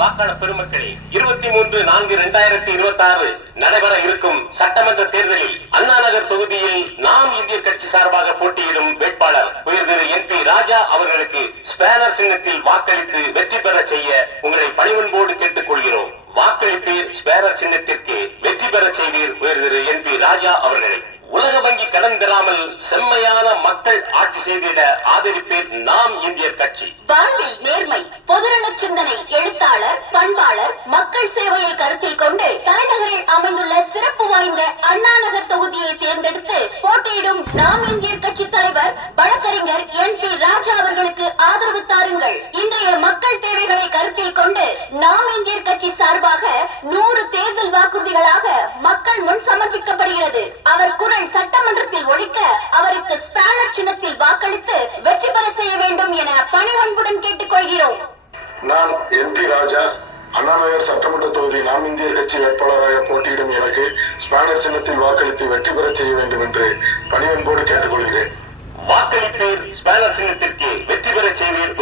வாக்காளர் பெருமக்களே, 23/4/2026 நடைபெற இருக்கும் சட்டமன்ற தேர்தலில் அண்ணாநகர் தொகுதியில் நாம் இந்தியர் கட்சி சார்பாக போட்டியிடும் வேட்பாளர் உயர் திரு NP ராஜா அவர்களுக்கு ஸ்பேனர் சின்னத்தில் வாக்களித்து வெற்றி பெற செய்ய உங்களை பணிவன்போடு கேட்டுக் கொள்கிறோம். வாக்களிப்பீர், ஸ்பேனர் சின்னத்திற்கு வெற்றி பெற செய்வீர் உயர் திரு NP ராஜா அவர்களை. உலக வங்கி கடன் பெறாமல் செம்மையான மக்கள் ஆட்சி செய்திட ஆதரிப்பேர் நாம் இந்தியர் கட்சி. வாழ்வில் நேர்மை, பொதுநல சிந்தனை, எழுத்தாளர், பண்பாளர், மக்கள் சேவையை கருத்தில் கொண்டு தலைநகரில் அமைந்துள்ள சிறப்பு வாய்ந்த அண்ணாநகர் தொகுதியை தேர்ந்தெடுத்து போட்டியிடும் நாம் இந்தியர் கட்சி தலைவர் வழக்கறிஞர் NP ராஜா அவர்களுக்கு ஆதரவு தாருங்கள். இன்றைய மக்கள் தேவைகளை கருத்தில் கொண்டு நாம் இந்தியர் கட்சி சார்பாக 100 தேர்தல் வாக்குறுதிகளாக மக்கள் முன் சமர்ப்பிக்கப்படுகிறது. அவர் குரல் சட்டமன்றத்தில் ஒலிக்க அவருக்கு ஸ்பேனர் சின்னத்தில் வாக்களித்து வெற்றி பெற செய்ய வேண்டும் என பணிவன்புடன் கேட்டுக்கொள்கிறோம். நான் NP ராஜா, அண்ணாநகர் சட்டமன்ற தொகுதி நாம் இந்தியர் கட்சி வேட்பாளராக போட்டியிடும் எனக்கு ஸ்பேனர் சின்னத்தில் வாக்களித்து வெற்றி பெற செய்ய வேண்டும் என்று பணிவன்போடு கேட்டுக்கொள்கிறேன். வாக்களிப்பீர், ஸ்பேனர் சின்னத்திற்கு வெற்றி பெற செய்வீர்.